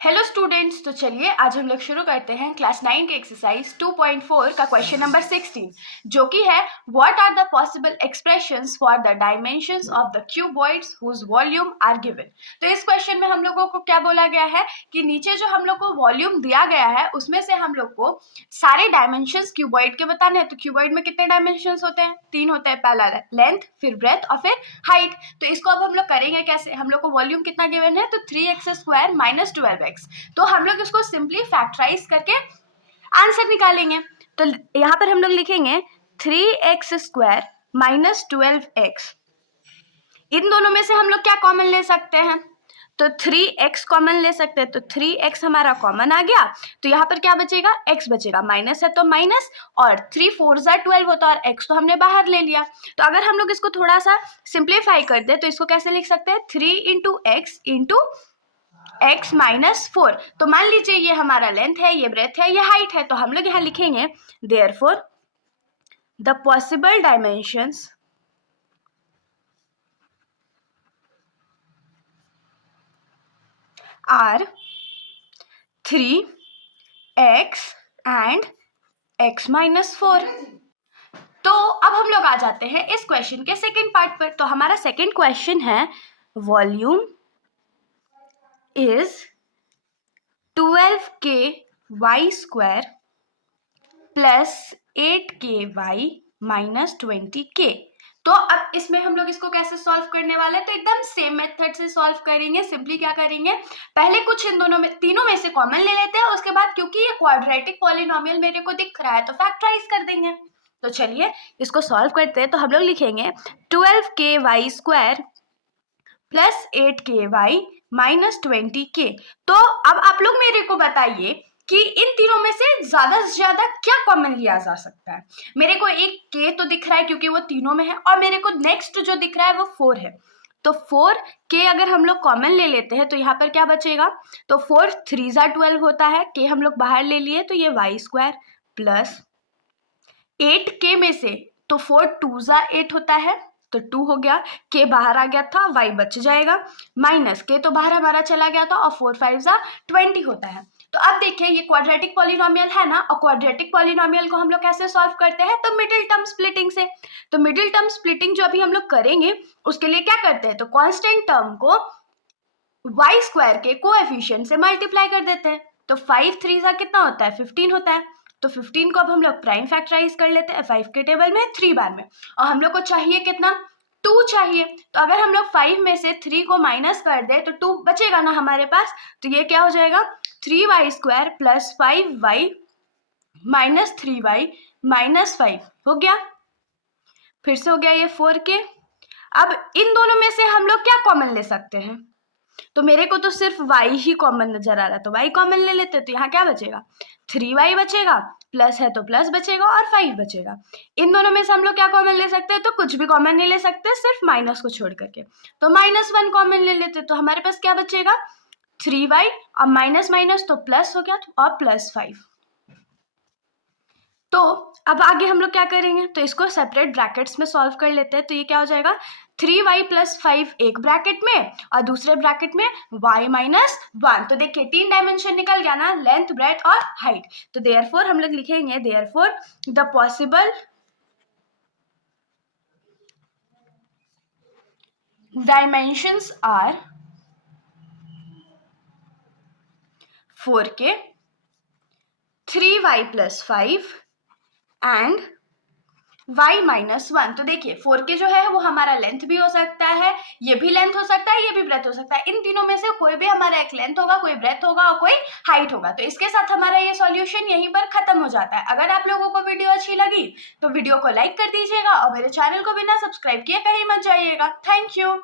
Hello students, तो चलिए आज हम लोग शुरू करते हैं क्लास 9 के एक्सरसाइज 2.4 का क्वेश्चन नंबर 16, जो कि है what are the possible expressions for the dimensions of the cuboids whose volume are given. तो इस क्वेश्चन में हम लोगों को क्या बोला गया है कि नीचे जो हम लोग को वॉल्यूम दिया गया है उसमें से हम लोग को सारे डायमेंशंस क्यूबॉइड के बताने हैं। तो क्यूबॉइड में कितने डायमेंशंस होते हैं? 3 होते हैं। पहला लेंथ, फिर ब्रेथ और फिर हाइट। तो इसको अब हम लोग करेंगे कैसे? हम लोग को वॉल्यूम कितना गिवन है? तो 3x² माइनस 12x। तो हम लोग इसको सिंपली फैक्टराइज करके आंसर निकालेंगे। तो यहां पर हम लोग लिखेंगे 3x² माइनस 12x। इन दोनों में से हम लोग क्या कॉमन ले सकते हैं? तो 3x कॉमन ले सकते हैं। तो 3x हमारा कॉमन आ गया, तो यहाँ पर क्या बचेगा? x बचेगा। माइनस है तो माइनस, और 3 4 12 होता है, और x तो हमने बाहर ले लिया। तो अगर हम लोग इसको थोड़ा सा सिंप्लीफाई कर दे तो इसको कैसे लिख सकते हैं? 3 into x into x minus 4। तो मान लीजिए ये हमारा लेंथ है, ये ब्रेथ है, ये हाइट है। तो हम लोग यहाँ लिखेंगे therefore the possible dimensions are 3x and x minus 4। तो अब हम लोग आ जाते हैं इस क्वेश्चन के सेकेंड पार्ट पर। तो हमारा सेकेंड क्वेश्चन है volume is 12k² plus 8ky minus 20k। तो अब इसमें हम लोग इसको कैसे सॉल्व करने वाले हैं? तो एकदम सेम मेथड से सॉल्व करेंगे। सिंपली क्या करेंगे, पहले कुछ इन दोनों में तीनों में से कॉमन ले लेते हैं, उसके बाद क्योंकि ये क्वाड्रेटिक पॉलिनोमियल मेरे को दिख रहा है तो फैक्टराइज कर देंगे। तो चलिए इसको सॉल्व करते हैं। तो हम लोग लिखेंगे 12ky² plus 8ky minus 20k। तो अब आप लोग मेरे को बताइए कि इन तीनों में से ज्यादा क्या कॉमन लिया जा सकता है। मेरे को एक k तो दिख रहा है क्योंकि वो तीनों में है, और मेरे को नेक्स्ट जो दिख रहा है वो 4 है। तो 4k अगर हम लोग कॉमन ले लेते हैं तो यहाँ पर क्या बचेगा? तो 4 3 12 होता है, k हम लोग बाहर ले लिए तो ये y² प्लस 8k में से तो 4 2 8 होता है, तो 2 हो गया। k बाहर आ गया था, y बच जाएगा, माइनस k तो बाहर हमारा चला गया था, और 4 5 20 होता है। तो अब देखिए ये क्वाड्रेटिक पॉलिनोमियल है ना, और क्वाड्रेटिक पॉलिनोमियल को हम लोग कैसे सॉल्व करते हैं? तो मिडिल टर्म स्प्लिटिंग से। तो मिडिल टर्म स्प्लिटिंग जो अभी हम लोग करेंगे उसके लिए क्या करते हैं? तो कांस्टेंट टर्म को y² के कोएफिशिएंट से मल्टीप्लाई कर देते हैं। तो 5 3 कितना होता है? 15 होता है। तो 15 को अब हम लोग प्राइम फैक्टराइज कर लेते हैं 5 के टेबल में 3 बार में, और हम लोग को चाहिए कितना? 2 चाहिए। तो अगर हम लोग 5 में से 3 को माइनस कर दे तो 2 बचेगा ना हमारे पास। तो ये क्या हो जाएगा? 3y² plus 5y minus 3y minus 5 हो गया। फिर से हो गया ये 4k। अब इन दोनों में से हम लोग क्या कॉमन ले सकते हैं? तो मेरे को तो सिर्फ y ही कॉमन नजर आ रहा है, तो y कॉमन ले लेते हैं। तो यहाँ क्या बचेगा? 3y बचेगा, प्लस है तो प्लस बचेगा, और 5 बचेगा। इन दोनों में से हम लोग क्या कॉमन ले सकते हैं? तो कुछ भी कॉमन नहीं ले सकते, सिर्फ माइनस को छोड़ करके। तो -1 कॉमन ले लेते हैं। तो हमारे पास क्या बचेगा? 3y, और माइनस माइनस तो प्लस हो गया, और प्लस 5। तो अब आगे हम लोग क्या करेंगे? तो इसको सेपरेट ब्रैकेट्स में सॉल्व कर लेते हैं। तो ये क्या हो जाएगा? 3y प्लस 5 एक ब्रैकेट में, और दूसरे ब्रैकेट में y माइनस 1। तो देखिए 3 डायमेंशन निकल गया ना, लेंथ, ब्रेथ और हाइट। तो देयरफॉर हम लोग लिखेंगे therefore the possible dimensions are 4k, 3y plus 5 and y minus 1। तो देखिए 4k जो है वो हमारा लेंथ भी हो सकता है, ये भी लेंथ हो सकता है, ये भी ब्रेथ हो सकता है। इन तीनों में से कोई भी हमारा एक लेंथ होगा, कोई ब्रेथ होगा और कोई हाइट होगा। तो इसके साथ हमारा ये सॉल्यूशन यहीं पर खत्म हो जाता है। अगर आप लोगों को वीडियो अच्छी लगी तो वीडियो को लाइक कर दीजिएगा, और मेरे चैनल को बिना सब्सक्राइब किए कहीं मत जाइएगा। Thank you.